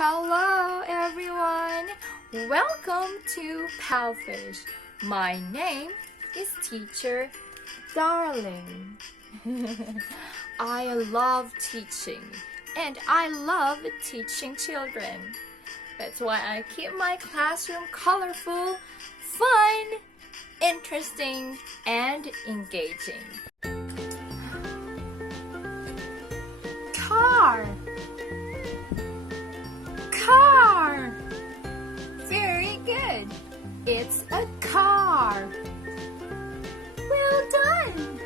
Hello everyone! Welcome to Palfish. My name is Teacher Darling. I love teaching and I love teaching children. That's why I keep my classroom colorful, fun, interesting, and engaging. Car. Car. Very good. It's a car. Well done.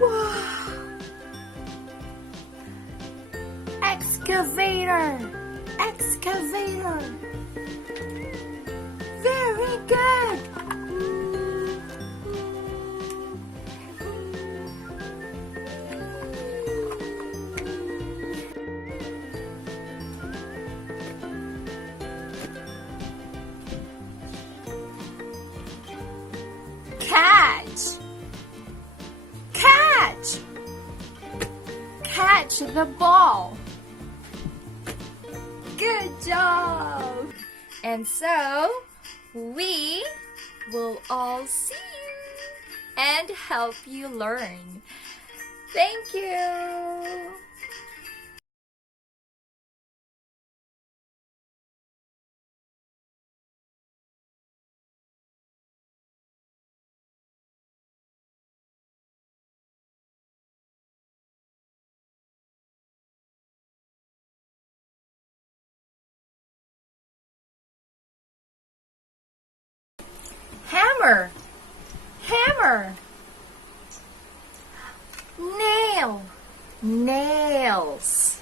Wow. Excavator. Excavator. Very good. Catch. Catch. Catch the ball. Good job. And so we will all see you and help you learn. Thank you. Hammer. Hammer. Nail. Nails.